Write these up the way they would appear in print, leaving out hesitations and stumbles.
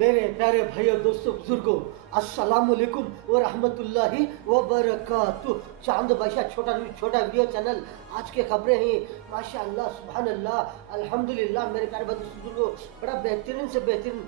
میرے پیارے بھائیوں دوستوں بزرگوں السلام علیکم ورحمۃ اللہ وبرکاتہ. چاند بادشاہ چھوٹا ویڈیو چینل. آج کے خبریں ہیں ماشاء اللہ سبحان اللہ الحمدللہ. میرے پیارے بزرگوں بڑا بہترین سے بہترین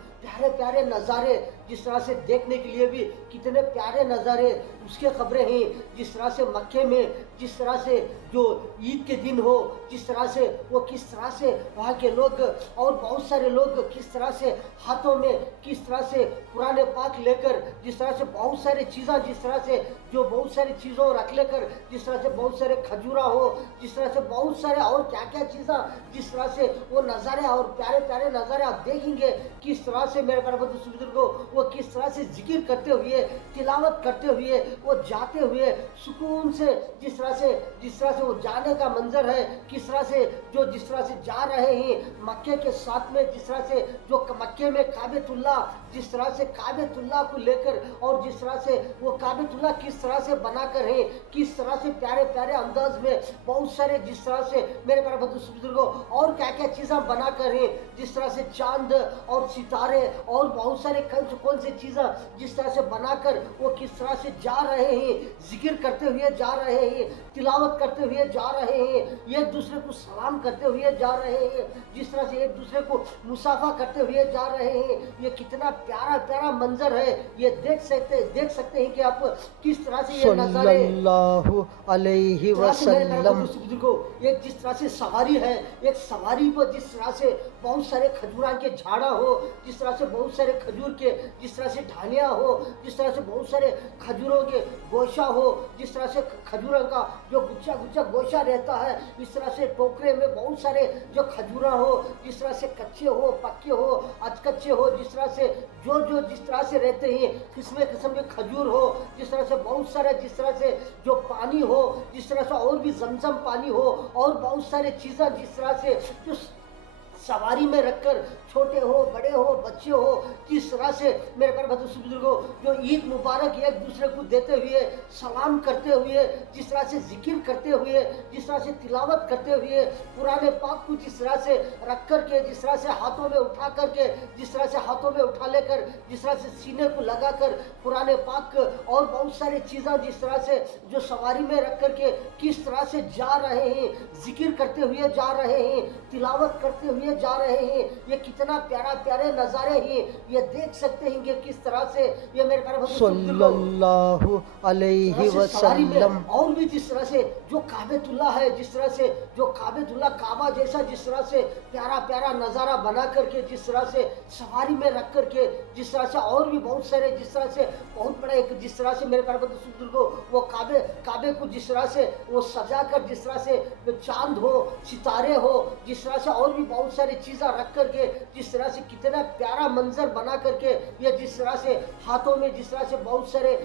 پیارے نظارے جس طرح سے دیکھنے کے لیے بھی کتنے پیارے نظارے اس کے خبریں ہیں. جس طرح سے مکے میں جس طرح سے جو عید کے دن ہو جس طرح سے وہ کس طرح سے وہاں کے لوگ اور بہت سارے لوگ کس طرح سے ہاتھوں میں کس طرح سے قرآن پاک لے کر جس طرح سے بہت ساری چیزاں جس طرح سے جو بہت ساری چیزوں رکھ لے کر جس طرح سے بہت سارے کھجورا ہو جس طرح سے بہت سارے اور کیا چیزاں جس طرح سے وہ نظارے اور پیارے نظارے آپ دیکھیں گے. کس طرح سے میرے پیارے بزرگوں وہ کس طرح سے ذکر کرتے ہوئے تلاوت کرتے ہوئے وہ جاتے ہوئے سکون سے جس طرح سے وہ جانے کا منظر ہے. کس طرح سے جس طرح سے جا رہے ہیں مکے کے ساتھ میں جس طرح سے جو مکے میں کعبۃ اللہ جس طرح سے کعبۃ اللہ کو لے کر اور جس طرح سے وہ کعبۃ اللہ کس طرح سے بنا کر ہیں کس طرح سے پیارے انداز میں بہت سارے جس طرح سے میرے پیارے بزرگوں اور کیا چیزاں بنا کر ہیں جس طرح سے چاند اور ستارے اور بہت سارے کون سی چیزاں جس طرح سے بنا کر وہ کس طرح سے جا رہے ہیں ذکر کرتے ہوئے جا رہے ہیں تلاوت کرتے ہوئے جا رہے ہیں ایک دوسرے کو سلام کرتے ہوئے جا رہے ہیں جس طرح سے ایک دوسرے کو مصافحہ کرتے ہوئے جا رہے ہیں. یہ کتنا پیارا منظر ہے. یہ دیکھ سکتے ہیں کہ آپ کس طرح سے یہ نظارے صلی اللہ علیہ وسلم. ایک جس طرح سے سواری ہے ایک سواری پر جس طرح سے بہت سارے کھجوراں کے جھاڑا ہو جس طرح سے بہت سارے کھجور کے جس طرح سے ڈھالیاں ہو جس طرح سے بہت سارے کھجوروں کے گوشہ ہو جس طرح سے کھجوروں کا جو گچھا گوشہ رہتا ہے اس طرح سے ٹوکرے میں بہت سارے جو کھجوراں ہو جس طرح سے کچے ہو پکے ہو اچکچے ہو جس طرح سے جو جس طرح سے رہتے ہیں قسم کے کھجور ہو جس طرح سے بہت سارے جس طرح سے جو پانی ہو جس طرح سے اور بھی زمزم پانی ہو اور بہت سارے چیزیں جس طرح سے جو سواری میں رکھ کر چھوٹے ہو بڑے ہو بچے ہو جس طرح سے میرے پیارے بزرگوں جو عید مبارک ایک دوسرے کو دیتے ہوئے سلام کرتے ہوئے جس طرح سے ذکر کرتے ہوئے جس طرح سے تلاوت کرتے ہوئے قرآن پاک کو جس طرح سے رکھ کر کے جس طرح سے ہاتھوں میں اٹھا کر کے جس طرح سے ہاتھوں میں اٹھا لے کر جس طرح سے سینے کو لگا کر قرآن پاک اور بہت ساری چیزیں جس طرح سے جو سواری میں رکھ کر کے کس طرح سے جا رہے ہیں ذکر کرتے ہوئے جا رہے ہیں تلاوت کرتے ہوئے جا رہے ہیں. یہ کتنا پیارے نظارے ہیں. یہ دیکھ سکتے ہیں کہ کس طرح سے یہ میرے پیارے صلی اللہ علیہ وسلم. اور بھی جس طرح سے جو کعبۃ اللہ ہے جس طرح سے جو کعبۃ اللہ کعبہ جیسا جس طرح سے پیارا نظارہ بنا کر کے جس طرح سے سواری میں رکھ کر کے جس طرح سے اور بھی بہت سارے جس طرح سے بہت بڑا ایک جس طرح سے میرے پیارے بزرگوں وہ کعبے کو جس طرح سے وہ سجا کر جس طرح سے چاند ہو ستارے ہو جس طرح سے اور بھی بہت ساری چیزیں رکھ کر کے جس طرح سے کتنا پیارا منظر بنا کر کے یہ جس طرح سے ہاتھوں میں جس طرح سے بہت سارے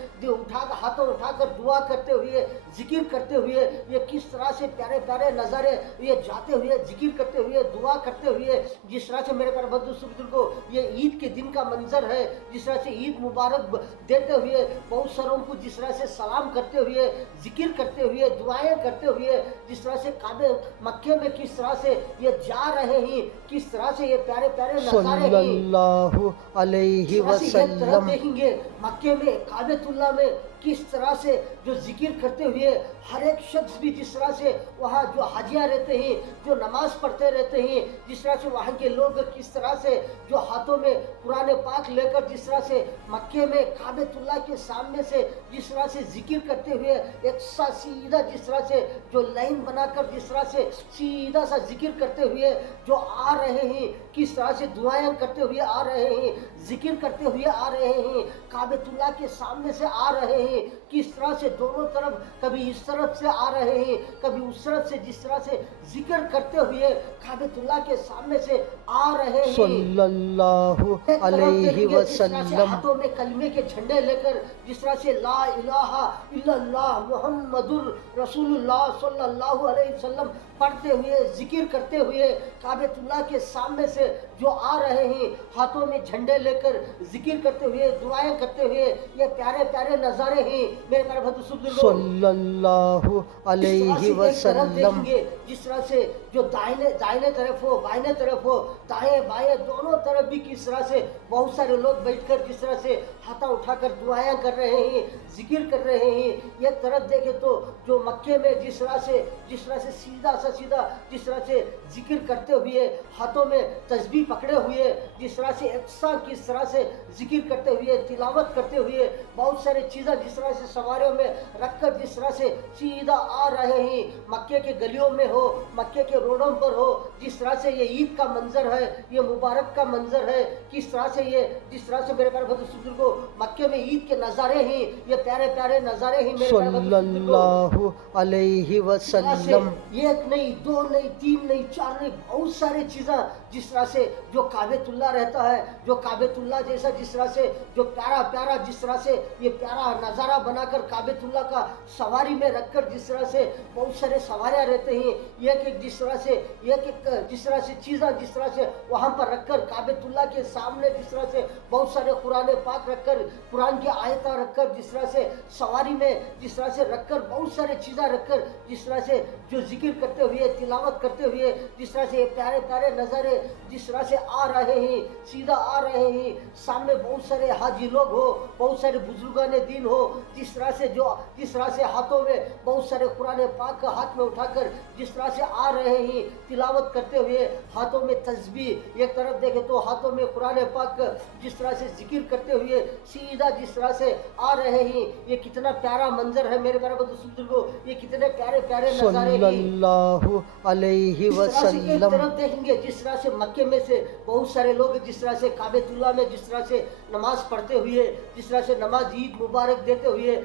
ہاتھوں اٹھا کر دعا کرتے ہوئے ذکر کرتے ہوئے یہ کس طرح سے پیارے نظارے یہ جاتے ہوئے ذکر کرتے ہوئے دعا کرتے ہوئے جس طرح سے میرے پیارے بزرگوں یہ عید کے دن کا منظر ہے. جس طرح سے عید مبارک دیتے ہوئے بہت ساروں کو جس طرح سے سلام کرتے ہوئے ذکر کرتے ہوئے دعائیں کرتے ہوئے جس طرح سے کعبے مکے میں کس طرح سے یہ جا رہے ہیں کس طرح سے یہ پیارے نظارے ہیں. صلی اللہ علیہ وسلم. دیکھیں گے مکے میں کعبۃ اللہ میں کس طرح سے جو ذکر کرتے ہوئے ہر ایک شخص بھی جس طرح سے وہاں جو حاجیاں رہتے ہیں جو نماز پڑھتے رہتے ہیں جس طرح سے وہاں کے لوگ کس طرح سے جو ہاتھوں میں قرآن پاک لے کر جس طرح سے مکے میں کعبۃ اللہ کے سامنے سے جس طرح سے ذکر کرتے ہوئے ایک سیدھا جس طرح سے جو لائن بنا کر جس طرح سے سیدھا سا ذکر کرتے ہوئے جو آ رہے ہیں کس طرح سے دعائیں کرتے ہوئے آ رہے ہیں ذکر کرتے ہوئے آ رہے ہیں کعبۃ اللہ کے سامنے سے آ رہے ہیں کس طرح سے دونوں طرف کبھی اس طرف سے آ رہے ہیں کبھی اس طرف سے جس طرح سے ذکر کرتے ہوئے کعبۃ اللہ کے سامنے سے آ رہے ہیں. صلی اللہ علیہ وسلم. ہاتھوں میں کلمے کے جھنڈے لے کر جس طرح سے لا الہ الا اللہ محمد رسول اللہ صلی اللہ علیہ وسلم پڑھتے ہوئے ذکر کرتے ہوئے کعبۃ اللہ کے سامنے سے جو آ رہے ہیں ہاتھوں میں جھنڈے لے کر ذکر کرتے ہوئے دعائیں کرتے ہوئے یہ پیارے نظارے ہیں میرے پیارے بزرگوں. صلی اللہ علیہ وسلم. جس طرح سے जो दाहिने तरफ हो बाइने तरफ हो, दाएं बाएं दोनों तरफ भी किस तरह से बहुत सारे लोग बैठकर जिस तरह से हाथा उठाकर दुआएं कर रहे हैं, जिक्र कर रहे हैं। एक तरफ देखे तो जो मक्के में जिस तरह से सीधा जिस तरह से जिक्र करते हुए हाथों में तस्बीह पकड़े हुए जिस तरह से किस तरह से जिक्र करते हुए तिलावत करते हुए बहुत सारे चीज़ें जिस तरह से सवारियों में रखकर जिस तरह से सीधा आ रहे हैं, मक्के के गलियों में हो, मक्के के रोडों पर हो, जिस तरह से ये ईद का मंजर है, ये मुबारक का मंजर है, किस तरह से ये जिस तरह से मेरे प्यारे भाई को मक्के में ईद के नज़ारे हैं, ये प्यारे प्यारे नज़ारे हैं मेरे प्यारे भाई सल्लल्लाहु अलैहि वसल्लम। एक नहीं, दो नहीं, तीन नहीं, चार नहीं, बहुत सारे चीज़ें जिस तरह से जो काबेतुल्लाह रहता है, जो काबेतुल्लाह जैसा जिस तरह से जो प्यारा जिस तरह से ये प्यारा नज़ारा बनाकर काबेतुल्लाह का सवारी में रखकर जिस तरह से बहुत सारे सवारियाँ रहते हैं, एक जिस तरह से चीज़ें जिस तरह से वहाँ पर रखकर काबेतुल्लाह के सामने जिस तरह से बहुत सारे कुरान पाक रखकर, कुरान की आयता रखकर जिस तरह से सवारी में जिस तरह से रखकर बहुत सारे चीज़ें रखकर जिस तरह से जो जिक्र करते हुए तिलावत करते हुए जिस तरह से प्यारे प्यारे नज़ारे जिस तरह से आ रहे हैं, सीधा आ रहे हैं, सामने बहुत सारे हाजी लोग हो, बहुत सारे बुजुर्गान दीन हो, जिस तरह से हाथों में बहुत सारे कुरान पाक का हाथ में उठाकर जिस तरह से आ रहे हैं, तिलावत करते हुए हाथों में तस्बीह, एक तरफ देखे तो हाथों में कुरान पाक जिस तरह से जिक्र करते हुए सीधा जिस तरह से आ रहे हैं। ये कितना प्यारा मंजर है मेरे प्यारे बुजुर्गों, ये कितने प्यारे प्यारे नज़ारे हैं। सल्लल्लाहु अलैहि जिस तरह से एक वसल्लम। तरफ देखेंगे जिस तरह से मक्के में से बहुत सारे लोग जिस तरह से काबेतुल्लाह में जिस तरह से नमाज पढ़ते हुए जिस तरह से नमाज ईद मुबारक देते हुए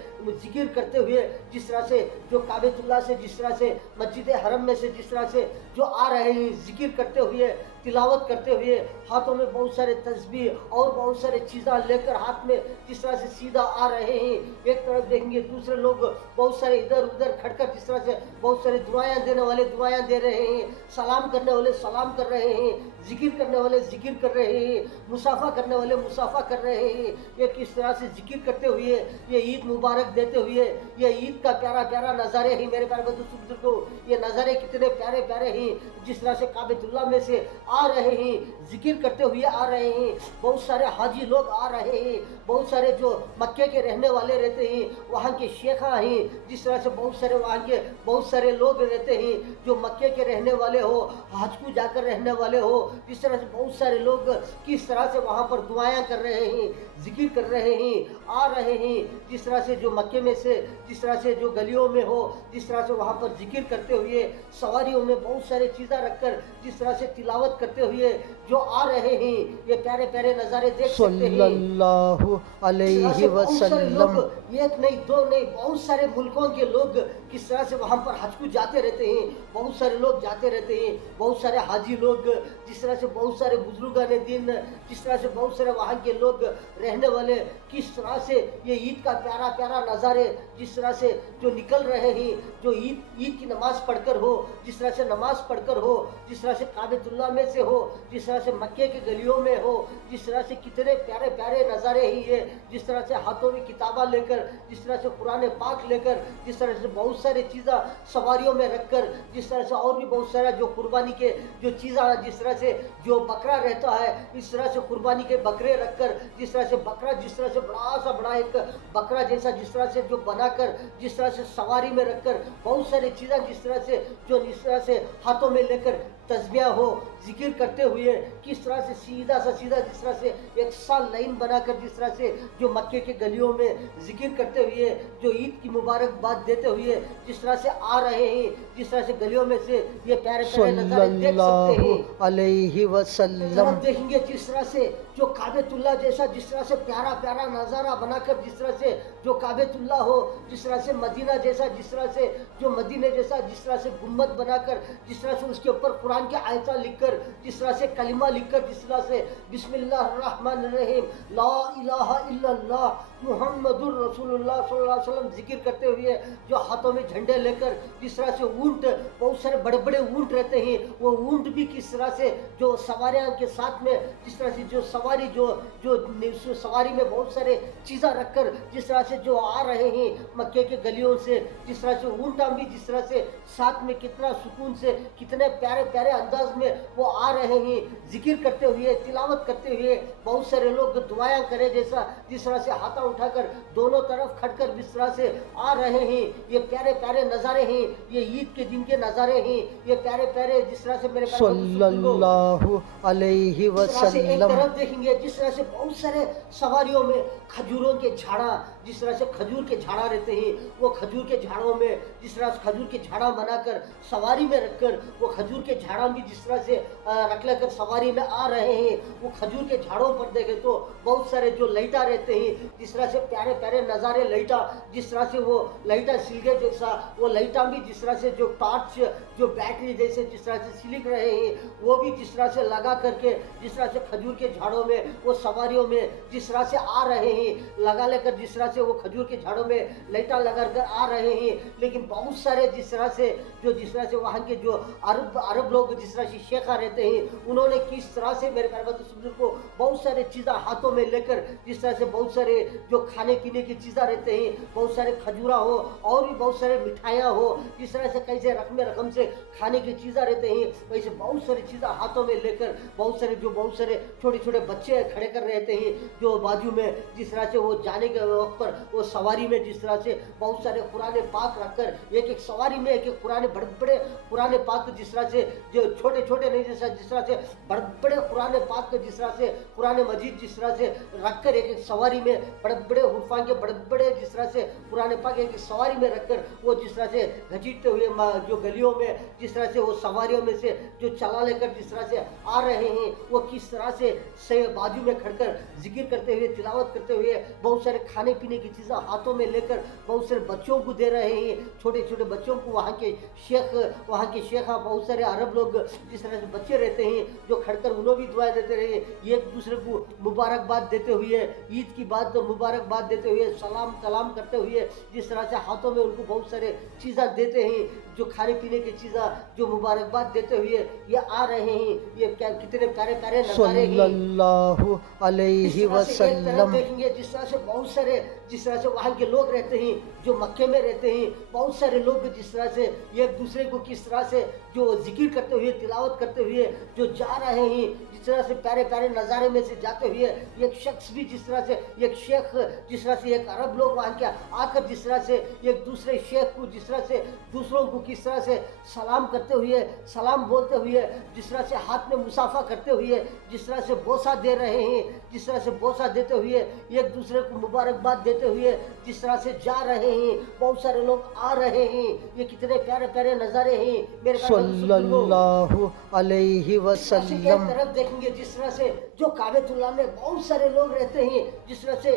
जिक्र करते हुए जिस तरह से जो काबेतुल्लाह से जिस तरह से मस्जिद हरम में से जिस तरह से जो आ रहे हैं, जिक्र करते हुए तिलावत करते हुए हाथों में बहुत सारे तस्बीह और बहुत सारे चीज़ें लेकर हाथ में जिस तरह से सीधा आ रहे हैं। एक तरफ देखेंगे दूसरे लोग बहुत सारे इधर उधर खड़कर जिस तरह से बहुत सारे दुआएं देने वाले दुआएं दे रहे हैं, सलाम करने वाले सलाम कर रहे हैं, जिक्र करने वाले जिक्र कर रहे हैं, मुसाफा करने वाले मुसाफा कर रहे हैं। ये किस तरह से जिक्र करते हुए ये ईद मुबारक देते हुए ये ईद का प्यारा प्यारा नज़ारे हैं मेरे प्यारे बुजुर्गों, ये नज़ारे कितने प्यारे प्यारे हैं। जिस तरह से काबेतुल्लाह में से आ रहे हैं, जिक्र करते हुए आ रहे हैं, बहुत सारे हाजी लोग आ रहे हैं, बहुत सारे जो मक्के के रहने वाले रहते हैं, वहाँ के शेखा हैं, जिस तरह से बहुत सारे वहाँ के बहुत सारे लोग रहते हैं जो मक्के के रहने वाले हो, हज को जाकर रहने वाले हो, जिस तरह से बहुत सारे लोग किस तरह से वहाँ पर दुआएं कर रहे हैं, जिक्र कर रहे हैं, आ रहे हैं। जिस तरह से जो मक्के में से जिस तरह से जो गलियों में हो, जिस तरह से वहाँ पर जिक्र करते हुए सवारियों में बहुत सारे चीज़ें रखकर जिस तरह से तिलावत करते हुए जो आ रहे हैं, ये प्यारे प्यारे नज़ारे देख सकते हैं। सल्लल्लाहु अलैहि वसल्लम। एक नहीं, दो नहीं, बहुत सारे मुल्कों के लोग किस तरह से वहाँ पर हज को जाते रहते हैं, बहुत सारे लोग जाते रहते हैं, बहुत सारे हाजी लोग, जिस तरह से बहुत सारे बुजुर्गान दीन, जिस तरह से बहुत सारे वहाँ के लोग रहने वाले, किस तरह से ये ईद का प्यारा प्यारा नज़ारे जिस तरह से जो निकल रहे हैं, जो ईद की नमाज पढ़कर हो, जिस तरह से नमाज पढ़कर हो, जिस तरह से काबेतुल्लाह में से हो, जिस तरह से मक्के के गलियों में हो, जिस तरह से कितने प्यारे प्यारे नज़ारे ही है। जिस तरह से हाथों में किताबा लेकर, जिस तरह से कुरान पाक लेकर, जिस तरह से बहुत सारी चीज़ें सवारियों में रखकर, जिस तरह से और भी बहुत सारा जो कुर्बानी के जो चीज़ें, जिस तरह से जो बकरा रहता है, इस तरह से कुर्बानी के बकरे रखकर, जिस तरह से बकरा जिस तरह से बड़ा सा बड़ा एक बकरा जैसा जिस तरह से जो बनाकर जिस तरह से सवारी में रखकर बहुत सारी चीज़ें जिस तरह से जो जिस तरह से हाथों में लेकर तस्बिया हो, जिक्र करते हुए किस तरह से सीधा जिस तरह से एक साल लाइन बनाकर जिस तरह से जो मक्के के गलियों में जिक्र करते हुए जो ईद की मुबारकबाद देते हुए जिस तरह से आ रहे हैं, जिस तरह से गलियों में से ये प्यारे प्यारे नज़ारे देख सकते हैं। अलैहि वसल्लम। देखेंगे जिस तरह से जो काबेतुल्लाह जैसा जिस तरह से प्यारा प्यारा नज़ारा बनाकर जिस तरह से जो काबेतुल्लाह हो, जिस तरह से मदीना जैसा जिस तरह से जो मदीने जैसा जिस तरह से गुम्बद बनाकर जिस तरह से उसके ऊपर कुरान की आयता लिखकर, जिस तरह से कलिमा लिखकर, जिस तरह से बिस्मिल्लाहिर्रहमानिर्रहीम ला इलाहा इल्लल्लाह मुहम्मदुर रसूलुल्लाह सल्लल्लाहु अलैहि वसल्लम जिक्र करते हुए, जो हाथों में झंडे लेकर, जिस तरह से ऊंट, बहुत सारे बड़े बड़े ऊंट रहते हैं, वो ऊंट भी किस तरह से जो सवारियां के साथ में, जिस तरह से जो सवारी जो जो सवारी में बहुत सारे चीज़ा रखकर जिस तरह से जो आ रहे हैं मक्के के गलियों से, जिस तरह से ऊंट भी जिस तरह से साथ में कितना सुकून से, कितने प्यारे प्यारे अंदाज में वो आ रहे हैं, जिक्र करते हुए, तिलावत करते हुए। बहुत सारे लोग दुआएं करें जैसा, जिस तरह से हाथा उठाकर दोनों तरफ खड़कर जिस तरह से आ रहे हैं। ये प्यारे प्यारे नज़ारे हैं, ये ईद के दिन के नज़ारे हैं, ये प्यारे प्यारे जिस तरह से मेरे सल्लल्लाहु अलैहि जिस तरह से एक वसल्लम। तरफ देखेंगे, जिस तरह से बहुत सारे सवारियों में खजूरों के झाड़ा, जिस तरह से खजूर के झाड़ा रहते हैं, वो खजूर के झाड़ों में जिस तरह से खजूर के झाड़ा बनाकर सवारी में रखकर, वो खजूर के झाड़ा भी जिस तरह से रख लेकर सवारी में आ रहे हैं। वो खजूर के झाड़ों पर देखें तो बहुत सारे जो लाइटा रहते हैं, जिस तरह से प्यारे प्यारे नज़ारे लाइटा, जिस तरह से वो लाइटा सिलके जैसा, वो लाइटा भी जिस तरह से जो टॉर्च, जो बैटरी जैसे जिस तरह से सिलक रहे हैं, वो भी जिस तरह से लगा करके, जिस तरह से खजूर के झाड़ों में वो सवारियों में जिस तरह से आ रहे हैं, लगा लेकर जिस तरह से वो खजूर के झाड़ों में लाइटा लगा कर आ रहे हैं। लेकिन बहुत सारे जिस तरह से जिस तरह से वहाँ के जो अरब लोग जिस तरह से शेखा रहते हैं, उन्होंने किस तरह से मेरे प्यारे बुजुर्ग को बहुत सारे चीज़ा हाथों में लेकर, जिस तरह से बहुत सारे जो खाने पीने की चीज़ा रहते हैं, बहुत सारे खजूरा हो और भी बहुत सारे मिठाइयाँ हो, जिस तरह से कैसे रकम से खाने की चीज़ा रहते हैं, वैसे बहुत सारी चीज़ा हाथों में लेकर बहुत सारे छोटे छोटे बच्चे खड़े कर रहते हैं, जो बाजू में जिस तरह से वो जाने के वक्त पर वो सवारी में जिस तरह से बहुत सारे कुरान पाक रखकर, एक एक सवारी में एक एक कुरान, बड़े बड़े कुरान पाक जिस तरह से, जो छोटे छोटे नहीं जैसा, जिस तरह से बड़े बड़े कुरान पाक जिस तरह से कुरान मजीद जिस तरह से रखकर एक एक सवारी में बड़े बड़े हुर्फान के बड़े बड़े जिस तरह से कुरान पाक एक सवारी में रखकर, वो जिस तरह से घसीटते हुए जो गलियों में जिस तरह से वो सवारियों में से जो चला लेकर जिस तरह से आ रहे हैं, वो किस तरह से बाजू में खड़कर जिक्र करते हुए, तिलावत करते हुए, बहुत सारे खाने पीने की चीज़ें हाथों में लेकर बहुत सारे बच्चों को दे रहे हैं, छोटे छोटे बच्चों को। वहाँ के शेखा बहुत सारे अरब लोग जिस तरह से बच्चे रहते हैं, जो खड़कर उन्हें भी दुआएं देते रहे, एक दूसरे को मुबारकबाद देते हुए, ईद की बात मुबारकबाद देते हुए, सलाम कलाम करते हुए, जिस तरह से हाथों में उनको बहुत सारे चीज़ें देते हैं, जो खाने पीने की चीज़ें, जो मुबारकबाद देते हुए ये आ रहे हैं। ये क्या कितने प्यारे प्यारे नज़ारे हैं। सल्लल्लाहु अलैहि वसल्लम। देखेंगे जिस तरह से बहुत सारे जिस तरह से वहाँ के लोग रहते हैं, जो मक्के में रहते हैं, बहुत सारे लोग जिस तरह से एक दूसरे को किस तरह से जो जिक्र करते हुए, तिलावत करते हुए जो जा रहे हैं, जिस तरह से प्यारे प्यारे नज़ारे में से जाते हुए, एक शख्स भी जिस तरह से, एक शेख जिस तरह से, एक अरब लोग वहाँ के आकर जिस तरह से एक दूसरे शेख को जिस तरह से दूसरों को किस तरह से सलाम करते हुए, सलाम बोलते हुए, जिस तरह से हाथ में मुसाफा करते हुए, जिस तरह से बोसा दे रहे हैं, जिस तरह से बोसा देते हुए, एक दूसरे को मुबारकबाद देते हुए जिस तरह से जा रहे हैं, बहुत सारे लोग आ रहे हैं। ये कितने प्यारे प्यारे नज़ारे हैं मेरे सल्लल्लाहु अलैहि वसल्लम। एक तरफ देखेंगे जिस तरह से जो काबेतुल्लाह में बहुत सारे लोग रहते हैं, जिस तरह से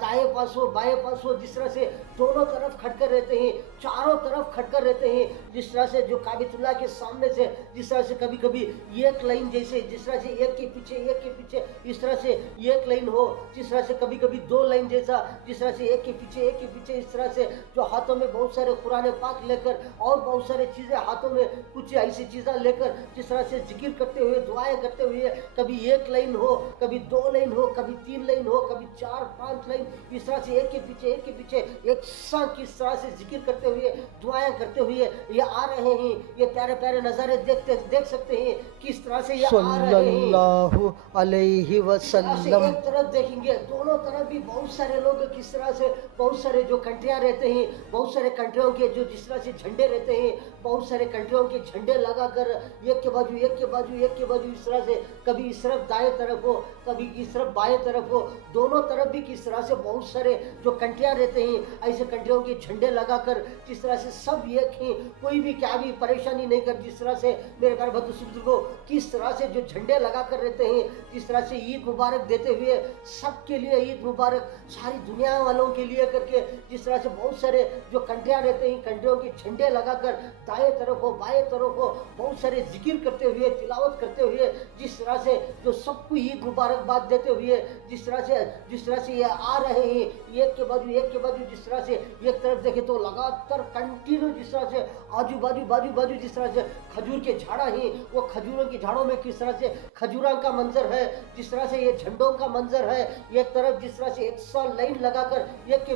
दाएं पास हो बाएं पास हो, जिस तरह से दोनों तरफ खड़कर रहते हैं, चारों तरफ खड़कर रहते हैं, जिस तरह से जो काबेतुल्लाह के सामने से जिस तरह से कभी कभी एक लाइन जैसे, जिस तरह से एक के पीछे इस तरह से एक लाइन हो, जिस तरह से कभी कभी दो लाइन जैसा, जिस तरह से एक के पीछे इस तरह से, जो हाथों में बहुत सारे कुरान पाक लेकर और बहुत सारे चीज़ें हाथों में कुछ ऐसी चीज़ें लेकर जिस तरह से जिक्र करते हुए, दुआएं करते हुए, कभी एक लाइन हो, कभी दो लाइन हो, कभी तीन लाइन हो, कभी 4-5 लाइन, इस तरह से एक के पीछे एक साथ किस तरह से जिक्र करते हुए, दुआएं करते हुए ये आ रहे हैं। ये प्यारे प्यारे नज़ारे देख सकते हैं किस तरह से ये आ रहे हैं। सल्लल्लाहु अलैहि वसल्लम। एक तरफ देखेंगे, दोनों तरफ भी बहुत सारे लोग किस तरह से, बहुत सारे जो कंट्रियां रहते हैं, बहुत सारे कंट्रियों के जो जिस तरह से झंडे रहते हैं, बहुत सारे कंट्रियों के झंडे लगाकर एक के बाजू इस तरह से, कभी इस तरफ दाएं तरफ हो, कभी इस तरफ बाएं तरफ हो, दोनों तरफ भी किस तरह से बहुत सारे जो कंट्रियां रहते हैं, ऐसे कंट्रियों के झंडे लगाकर जिस तरह से सब एक हैं, कोई भी क्या भी परेशानी नहीं कर, जिस तरह से मेरे प्यारे बुजुर्गों किस तरह से जो झंडे लगा कर रहते हैं, जिस तरह से ईद मुबारक देते हुए, सबके लिए ईद मुबारक, सारी दुनिया वालों के लिए करके, जिस तरह से बहुत सारे जो कंट्रियां रहते हैं, कंट्रियों के झंडे लगाकर दाएं तरफ हो बाएं एक तरफ वो बहुत सारे जिक्र करते हुए, तिलावत करते हुए, जिस तरह से जो सबको ईद मुबारकबाद देते हुए, जिस तरह से ये आ रहे हैं एक के बाद जिस तरह से एक तरफ देखे तो लगातार कंटिन्यू जिस तरह से आजू बाजू जिस तरह से खजूर के झाड़ा हैं, वो खजूरों के झाड़ों में किस तरह से खजूरा का मंजर है, जिस तरह से ये झंडों का मंजर है, एक तरफ जिस तरह से एक साथ लाइन लगाकर एक के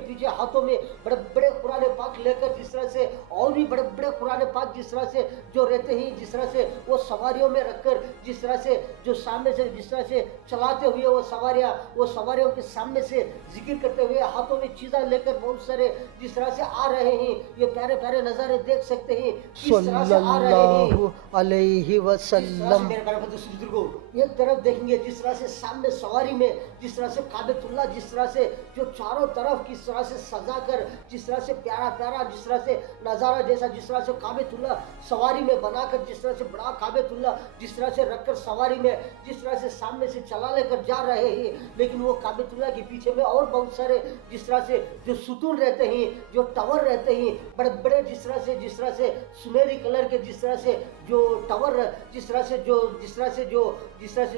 पीछे हाथों में बड़े बड़े कुरान पाक लेकर जिस तरह से और भी बड़े बड़े कुरान पाक जिस तरह से जो रहते हैं, जिस तरह से वो सवारियों में रखकर जिस तरह से जो सामने से जिस तरह से चलाते हुए वो सवारियों के सामने से जिक्र करते हुए हाथों में चीज़ें लेकर बहुत सारे जिस तरह से आ रहे हैं। ये प्यारे प्यारे नज़ारे देख सकते हैं किस तरह से आ रहे हैं। सल्लल्लाहु अलैहि वसल्लम। मेरे प्यारे बुजुर्गों, एक तरफ देखेंगे जिस तरह से सामने सवारी में जिस तरह से काबतुल्लाह जिस तरह से जो चारों तरफ किस तरह से सजा कर जिस तरह से प्यारा जिस तरह से नज़ारा जैसा जिस तरह से काबतुल्लाह सवारी में बनाकर जिस तरह से बड़ा काबतुल्लाह जिस तरह से रखकर सवारी में जिस तरह से सामने से चला लेकर जा रहे हैं। लेकिन वो काबतुल्लाह के पीछे में और बहुत सारे जिस तरह से जो सुतून रहते हैं, जो टावर रहते हैं, बड़े बड़े जिस तरह से सुनहरी कलर के जिस तरह से जो टावर जिस तरह से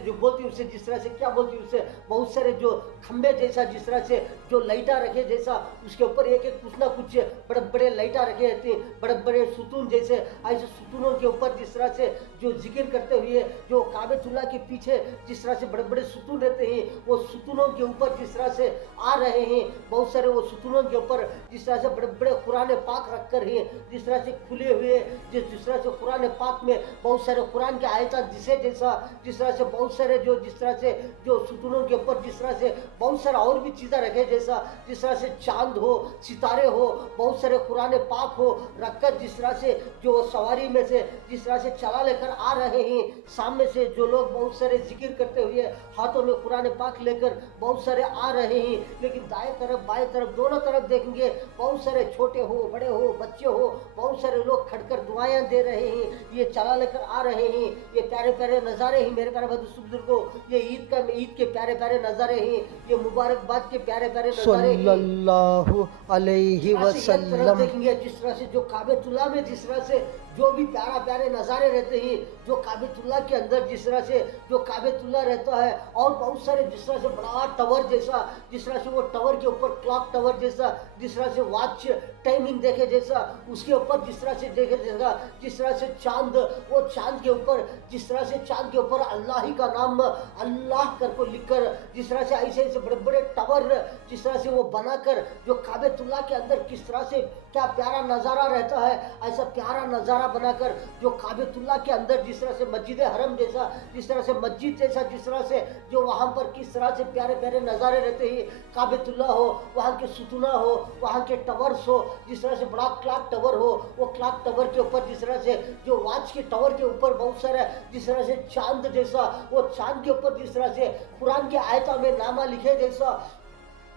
जो बोलती उसे जिस तरह से क्या बोलती उसे बहुत सारे जो खंबे जैसा जिस तरह से जो लाइटा रखे जैसा उसके ऊपर एक कुछ ना कुछ बड़े बड़े लाइटा रखे रहते हैं, बड़े बड़े सुतून जैसे ऐसे सुतूनों के ऊपर जिस तरह से जो जिक्र करते हुए जो काबतुल्लाह के पीछे जिस तरह से बड़े बड़े सुतून रहते हैं, वो सुतूनों के ऊपर जिस तरह से आ रहे हैं। बहुत सारे वो सुतूनों के ऊपर जिस तरह से बड़े बड़े कुरान पाक रख कर हैं, जिस तरह से खुले हुए जिस तरह से कुरान पाक में बहुत सारे कुरान के आयत जिसे जैसा जिस तरह से बहुत सारे जो जिस तरह से जो सुतूनों के ऊपर जिस तरह से बहुत सारा और भी चीज़ें रखे जैसा जिस तरह से चांद हो, सितारे हो, बहुत सारे कुरान पाक हो रखकर जिस तरह से जो सवारी में से जिस तरह से चला लेकर आ रहे हैं। सामने से जो लोग बहुत सारे जिक्र करते हुए हाथों में कुरान पाक लेकर बहुत सारे आ रहे हैं। लेकिन दाएं तरफ बाएं तरफ दोनों तरफ देखेंगे बहुत सारे छोटे हो बड़े हो बच्चे हो बहुत सारे लोग खड़कर दुआएं दे रहे हैं, ये चला लेकर आ रहे हैं। ये प्यारे प्यारे नज़ारे हैं मेरे प्यारे बुजुर्गों, ये ईद के प्यारे प्यारे नज़ारे हैं, ये मुबारकबाद के प्यारे प्यारे नज़ारे हैं। सल्लल्लाहु अलैहि वसल्लम। देखेंगे जिस तरह से जो काबतुल्लाह में जिस तरह से जो भी प्यारे नज़ारे रहते हैं, जो काबतुल्लाह के अंदर जिस तरह से जो काबतुल्लाह रहता है और बहुत सारे जिस तरह से बड़ा टावर जैसा जिस तरह से वो टावर के ऊपर क्लॉक टावर जैसा जिस तरह से वॉच टाइमिंग देखे जैसा उसके ऊपर जिस तरह से देखे जैसा जिस तरह से चांद वो चांद के ऊपर जिस तरह से चांद के ऊपर अल्लाह ही का नाम अल्लाह कर को लिखकर जिस तरह से ऐसे बड़े बड़े टावर जिस तरह से वो बनाकर जो काबतुल्लाह के अंदर किस तरह से क्या प्यारा नज़ारा रहता है, ऐसा प्यारा नज़ारा बनाकर जो काबतुल्लाह के अंदर जिस तरह से मस्जिद हरम जैसा जिस तरह से मस्जिद जैसा जिस तरह से जो वहाँ पर किस तरह से प्यारे प्यारे नज़ारे रहते हैं। काबतुल्लाह हो, वहाँ के सुतूना हो, वहाँ के टावर्स हो, जिस तरह से बड़ा क्लॉक टावर हो, वो क्लॉक टावर के ऊपर जिस तरह से जो वॉच के टावर के ऊपर बहुत सारा जिस तरह से चांद जैसा वो चांद के ऊपर जिस तरह से कुरान के आयता में नामा लिखे जैसा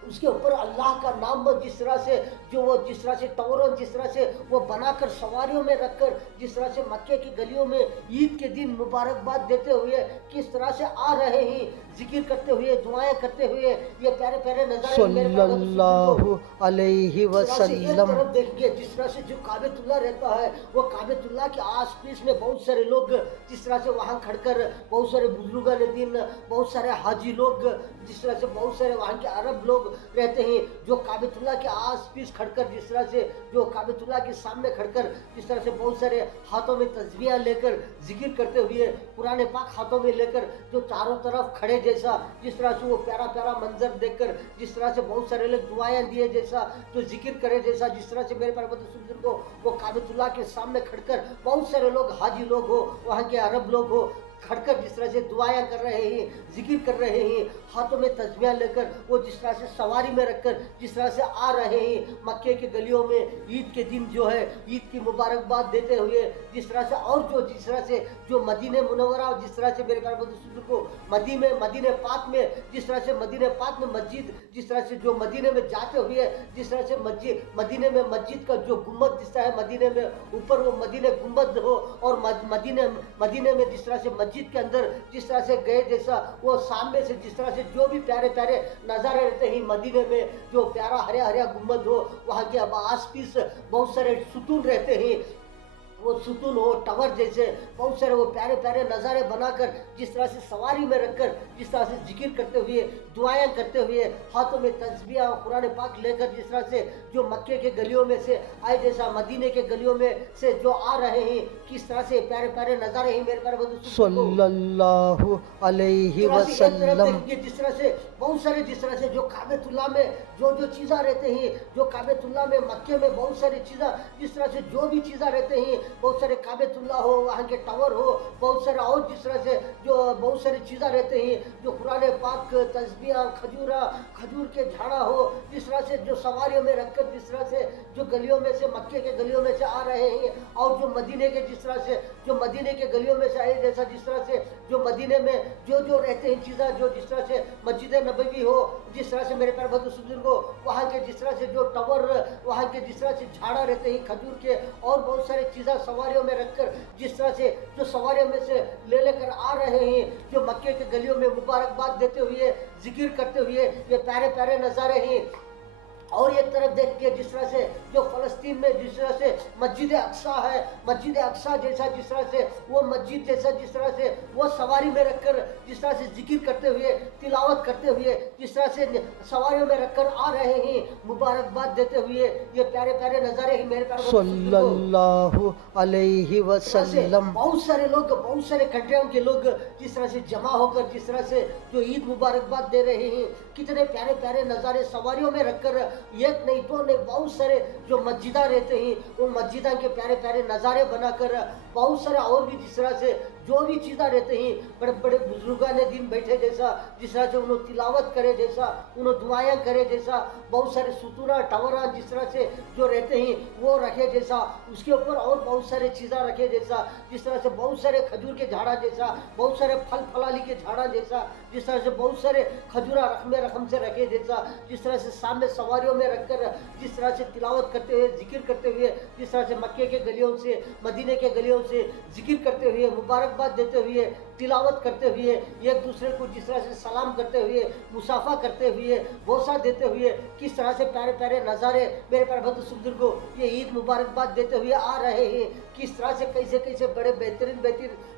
उसके ऊपर अल्लाह का नाम जिस तरह से जो वो जिस तरह से टावरों जिस तरह से वो बनाकर सवारियों में रखकर जिस तरह से मक्के की गलियों में ईद के दिन मुबारकबाद देते हुए किस तरह से आ रहे हैं, जिक्र करते हुए दुआएं करते हुए ये प्यारे प्यारे नज़ारे सल्लल्लाहु अलैहि वसल्लम। देखिए जिस तरह से जो काबतुल्लाह रहता है वो काबतुल्लाह के आस पास में बहुत सारे लोग जिस तरह से वहाँ खड़कर बहुत सारे बुजुर्गान दिन बहुत सारे हाजी लोग जिस तरह से बहुत सारे वहाँ के अरब लोग रहते हैं जो काबतुल्लाह के आस पास खड़कर जिस तरह से जो काबतुल्लाह के सामने खड़कर जिस तरह से बहुत सारे हाथों में तस्बीह लेकर जिक्र करते हुए कुरान पाक हाथों में लेकर जो चारों तरफ खड़े जैसा जिस तरह से वो प्यारा प्यारा मंजर देखकर जिस तरह से बहुत सारे लोग दुआएं दिए जैसा जो जिक्र करे जैसा जिस तरह से मेरे पर को वो काबतुल्लाह के सामने खड़कर बहुत सारे लोग हाजी लोग हो वहाँ के अरब लोग हो खड़कर जिस तरह से दुआएं कर रहे हैं, जिक्र कर रहे हैं, हाथों में तस्बीह लेकर वो जिस तरह से सवारी में रखकर जिस तरह से आ रहे हैं मक्के के गलियों में ईद के दिन जो है ईद की मुबारकबाद देते हुए जिस तरह से और जो जिस तरह से जो मदीने मुनव्वरा जिस तरह से मेरे प्यारे को मदीने पाक में जिस तरह से मदीने पाक में मस्जिद जिस तरह से जो मदीने में जाते हुए जिस तरह से मदीने में मस्जिद का जो गुम्बद दिखता है मदीने में ऊपर वो मदीने गुम्बद हो और मदीने में जिस तरह से मस्जिद के अंदर जिस तरह से गए जैसा वो सामने से जिस तरह से जो भी प्यारे प्यारे नज़ारे रहते हैं मदीने में जो प्यारा हरे हरे गुम्बद हो वहाँ के आस पास बहुत सारे सुतून रहते हैं वो सुतून हो, टावर जैसे बहुत सारे वो प्यारे प्यारे नज़ारे बनाकर जिस तरह से सवारी में रखकर जिस तरह से जिक्र करते हुए, दुआएं करते हुए, हाथों में तस्बीह कुरान पाक लेकर जिस तरह से जो मक्के के गलियों में से आए जैसा मदीने के गलियों में से जो आ रहे हैं, किस तरह से प्यारे प्यारे नज़ारे हैं मेरे प्यारे बंधु। सल्लल्लाहु अलैहि वसल्लम। जिस तरह से बहुत सारे जिस तरह से जो काबेतुल्लाह में जो जो चीज़ा रहते हैं, जो काबेतुल्लाह में मक्के में बहुत सारी चीज़ा जिस तरह से जो भी चीज़ा रहते हैं, बहुत सारे काबेतुल्लाह हो, वहाँ के टावर हो, बहुत सारे और जिस तरह से जो बहुत सारी चीज़ा रहते हैं, जो कुरान पाक तस्बीह खजूर के झाड़ा हो, जिस तरह से जो सवारियों में रखकर जिस तरह से जो गलियों में से मक्के के गलियों में से आ रहे हैं, और जो मदीने के जिस तरह से जो मदीने के गलियों में से आए जैसा जिस तरह से जो मदीने में जो जो रहते हैं चीज़ा, जो जिस तरह से मस्जिद नबवी हो, जिस तरह से मेरे प्यारे बंधु सुबुजुर्गो वहाँ के जिस तरह से जो टावर, वहाँ के जिस तरह से झाड़ा रहते हैं खजूर के, और बहुत सारे चीज़ा सवारियों में रखकर जिस तरह से जो सवारियों में से ले लेकर आ रहे हैं, जो मक्के के गलियों में मुबारकबाद देते हुए, जिक्र करते हुए, ये प्यारे प्यारे नज़ारे हैं। और एक तरफ देख के जिस तरह से जो फ़लस्तीन में जिस तरह से मस्जिद अक्सा है, मस्जिद अक्सा जैसा जिस तरह से वो मस्जिद जैसा जिस तरह से वो सवारी में रखकर जिस तरह से जिक्र करते हुए, तिलावत करते हुए, जिस तरह से सवारियों में रखकर आ रहे हैं, मुबारकबाद देते हुए, ये प्यारे प्यारे नज़ारे हैं मेरे प्यारे सल्लल्लाहु अलैहि वसल्लम। बहुत सारे लोग, बहुत सारे कंट्रियों के लोग जिस तरह से जमा होकर जिस तरह से जो ईद मुबारकबाद दे रहे हैं, कितने प्यारे प्यारे नज़ारे सवारियों में रखकर, एक नहीं दो नहीं बहुत सारे जो मस्जिदा रहते हैं, वो मस्जिदा के प्यारे प्यारे नज़ारे बनाकर, बहुत सारे और भी जिस तरह से जो भी चीज़ा रहते हैं, बड़े बड़े बुजुर्गा ने दिन बैठे जैसा जिस तरह से उन्होंने तिलावत करे जैसा, उन्होंने दुआएं करे जैसा, बहुत सारे सुतूना टावरा जिस तरह से जो रहते हैं वो रखे जैसा, उसके ऊपर और बहुत सारे चीज़ा रखे जैसा, जिस तरह से बहुत सारे खजूर के झाड़ा जैसा, बहुत सारे फल फलाली के झाड़ा जैसा, जिस तरह से बहुत सारे खजूरा रकम से रखे जैसा, जिस तरह से सामने सवारियों में रखकर जिस तरह से तिलावत करते हुए, जिक्र करते हुए, जिस तरह से मक्के के गलियों से, मदीने के गलियों से जिक्र करते हुए, मुबारकबाद देते हुए, तिलावत करते हुए, एक दूसरे को जिस तरह से सलाम करते हुए, मुसाफा करते हुए, बोसा देते हुए, किस तरह से प्यारे प्यारे नज़ारे मेरे प्यारे बंधु सुबुजुर्गो ये ईद मुबारकबाद देते हुए आ रहे हैं, किस तरह से कैसे कैसे बड़े बेहतरीन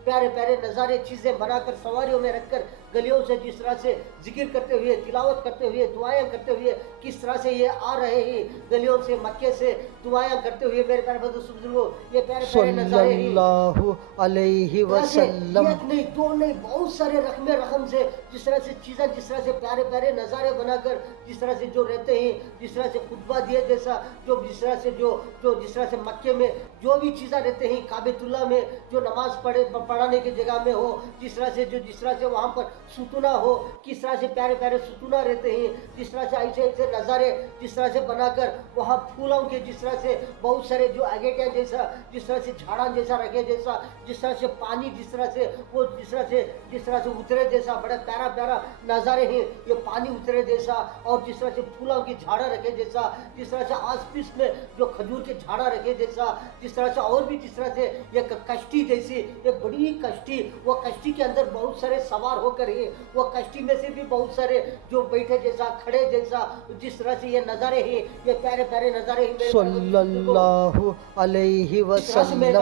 प्यारे प्यारे नज़ारे चीज़ें बनाकर सवारियों में रखकर गलियों से जिस तरह से जिक्र करते हुए, तिलावत करते हुए, दुआएं करते हुए, किस तरह से ये आ रहे हैं गलियों से, मक्के से दुआएं करते हुए मेरे प्यारे बंधु सुबुजुर्गो ये प्यारे प्यारे नज़ारे हैं। सल्लल्लाहु अलैहि वसल्लम। एक नहीं दो नहीं बहुत सारे रकम से जिस तरह से चीज़ें, जिस तरह से प्यारे प्यारे नज़ारे बनाकर जिस तरह से जो रहते हैं, जिस तरह से खुतबा दिए जैसा, जो जिस तरह से जो जिस तरह से मक्के में जो भी चीज़ें रहते हैं, काबेतुल्लाह में जो नमाज पढ़ाने की जगह में हो, जिस तरह से वहाँ पर सुतूना हो, किस तरह से प्यारे प्यारे सुतूना रहते हैं, जिस तरह से ऐसे ऐसे नज़ारे जिस तरह से बनाकर वहाँ फूलों के जिस तरह से बहुत सारे जो अगेटियाँ जैसा, जिस तरह से झाड़ा जैसा रखे जैसा, जिस तरह से पानी जिस तरह से वो जिस तरह से उतरे जैसा, बड़ा प्यारा प्यारा नज़ारे हैं ये पानी उतरे जैसा, और जिस तरह से फूलों की झाड़ा रखे जैसा, जिस तरह से आस पास में जो खजूर के झाड़ा रखे जैसा, जिस तरह से और भी जिस तरह से एक कश्ती जैसी एक बड़ी कश्ती, वो कश्ती के अंदर बहुत सारे सवार होकर ही, वो कश्ती में से भी बहुत सारे जो बैठे जैसा, खड़े जैसा, जिस तरह से ये नज़ारे हैं, ये प्यारे प्यारे नज़ारे हैं सल्लल्लाहु अलैहि वसल्लम।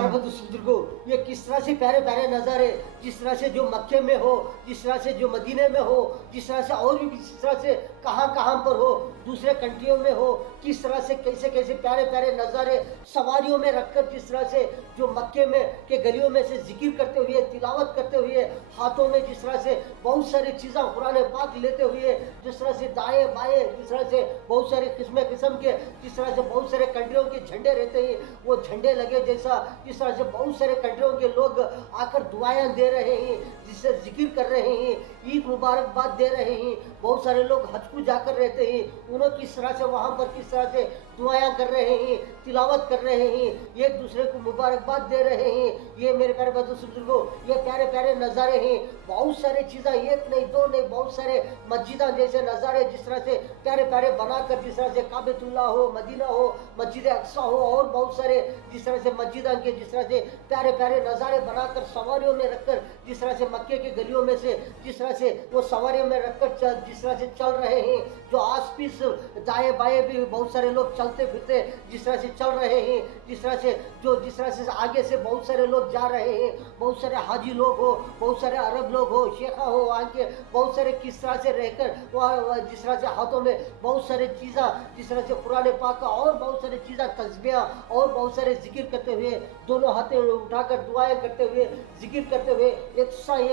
ये किस तरह से प्यारे प्यारे नज़ारे, जिस तरह से जो मक्के में हो, जिस तरह से जो मदीने में हो, जिस तरह से और भी जिस तरह से कहाँ पर हो, दूसरे कंट्रियों में हो, किस तरह से कैसे कैसे प्यारे प्यारे नज़ारे सवारियों में रखकर जिस तरह से जो मक्के में के गलियों में से जिक्र करते हुए, तिलावत करते हुए, हाथों में जिस तरह से बहुत सारी चीज़ें कुरान पाक लेते हुए, जिस तरह से दाएं बाएं जिस तरह से बहुत सारे किस्म के जिस तरह से बहुत सारे कंट्रियों के झंडे रहते हैं, वो झंडे लगे जैसा, जिस तरह से बहुत सारे कंट्रियों के लोग आकर दुआएं दे रहे हैं, जिससे जिक्र कर रहे हैं, ईद मुबारकबाद दे रहे हैं, बहुत सारे लोग हज को जाकर रहते हैं, उन्होंने किस तरह से वहाँ पर किस तरह से दुआएं कर रहे हैं, तिलावत कर रहे हैं, एक दूसरे को मुबारकबाद दे रहे हैं, ये मेरे प्यारे बंधु सुबुजुर्गो ये प्यारे प्यारे नज़ारे हैं। बहुत सारे चीज़ें, एक नहीं दो नहीं बहुत सारे मस्जिदा जैसे नज़ारे जिस तरह से प्यारे प्यारे बनाकर, जिस तरह से काबेतुल्लाह हो, मदीना हो, मस्जिद अक्सा हो, और बहुत सारे जिस तरह से मस्जिदा के जिस तरह से प्यारे प्यारे नज़ारे बनाकर सवारियों में रखकर, जिस तरह से मक्के के गलियों में से जिस तरह से वो सवारियों में रखकर जिस तरह से चल रहे हैं, जो आस पास दाएं बाएं भी बहुत सारे लोग चलते फिरते जिस तरह से चल रहे हैं, जिस तरह से आगे से बहुत सारे लोग जा रहे हैं, बहुत सारे हाजी लोग हो, बहुत सारे अरब लोग हो, शेखा हो, वहाँ के बहुत सारे किस तरह से रहकर वहाँ जिस तरह से हाथों में बहुत सारे चीज़ा, जिस तरह से कुरान पाक का और बहुत सारे चीज़ा तस्बियाँ और बहुत सारे जिक्र करते हुए, दोनों हाथें उठाकर दुआएं करते हुए, जिक्र करते हुए, एक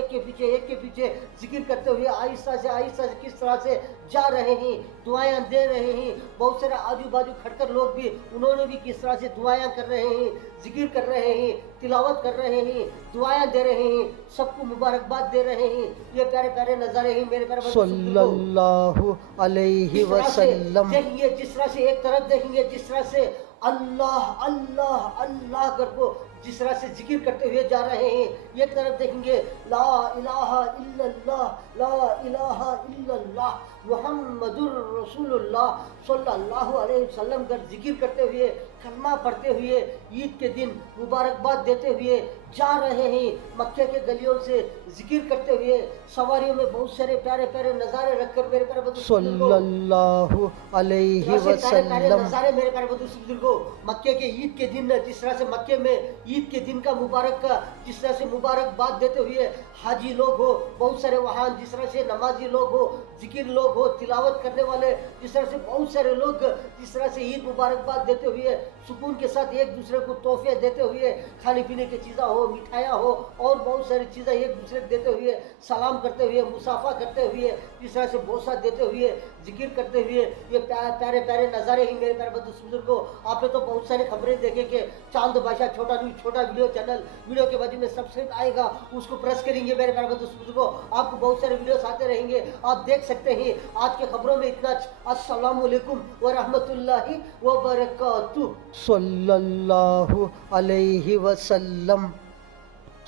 के पीछे जिक्र करते हुए आहिस्ता से किस तरह से जा रहे हैं, दुआएं दे रहे हैं। बहुत सारे आजू बाजू खड़कर लोग भी, उन्होंने भी किस तरह से दुआएं कर रहे हैं, जिक्र कर रहे हैं, तिलावत कर रहे हैं, दुआएं दे रहे हैं, सबको मुबारकबाद दे रहे हैं। ये प्यारे प्यारे नज़ारे हैं मेरे प्यारे सल्लल्लाहु अलैहि वसल्लम। देखेंगे जिस तरह से एक तरफ देखेंगे जिस तरह से अल्लाह अल्लाह अल्लाह करको जिस तरह से जिक्र करते हुए जा रहे हैं, एक तरफ देखेंगे ला इलाहा इल्लल्लाह, ला इलाहा इल्लल्लाह मुहम्मदुर रसूलुल्लाह सल्लल्लाहु अलैहि वसल्लम कर जिक्र करते हुए, कलमा पढ़ते हुए, ईद के दिन मुबारकबाद देते हुए जा रहे हैं। मक्के के गलियों से जिक्र करते हुए सवारियों में बहुत सारे प्यारे प्यारे नज़ारे रखकर मेरे प्यारे सल्लल्लाहु अलैहि वसल्लम नज़ारे मेरे प्यारे बुजुर्गों, मक्के के ईद के दिन जिस तरह से मक्के में ईद के दिन का मुबारक का जिस तरह से मुबारकबाद देते हुए हाजी लोग हो, बहुत सारे वहाँ जिस तरह से नमाजी लोग हो, जिक्र लोग हो, तिलावत करने वाले जिस तरह से बहुत सारे लोग जिस तरह से ईद मुबारकबाद देते हुए सुकून के साथ एक दूसरे को तोहफे देते हुए, खाने पीने की चीज़ें हो, मिठाइयाँ हो और बहुत सारी चीज़ें एक दूसरे को देते हुए, सलाम करते हुए, मुसाफा करते हुए, जिस तरह से बोसा देते हुए, जिक्र करते हुए, ये प्यारे प्यारे नज़ारे ही मेरे प्यारे बुजुर्गों। आपने तो बहुत सारी खबरें देखे कि चांद बादशाह छोटा न्यूज़ छोटा वीडियो चैनल, वीडियो के बाजू में सब्सक्राइब आएगा, उसको प्रेस करेंगे मेरे प्यारे बुजुर्गों, आपको बहुत सारे वीडियोस आते रहेंगे, आप देख सकते हैं। आज के खबरों में इतना। अस्सलाम वालेकुम व रहमतुल्लाहि व बरकातुहू। सल्लल्लाहु अलैहि वसल्लम,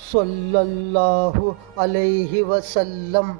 सल्लल्लाहु अलैहि वसल्लम।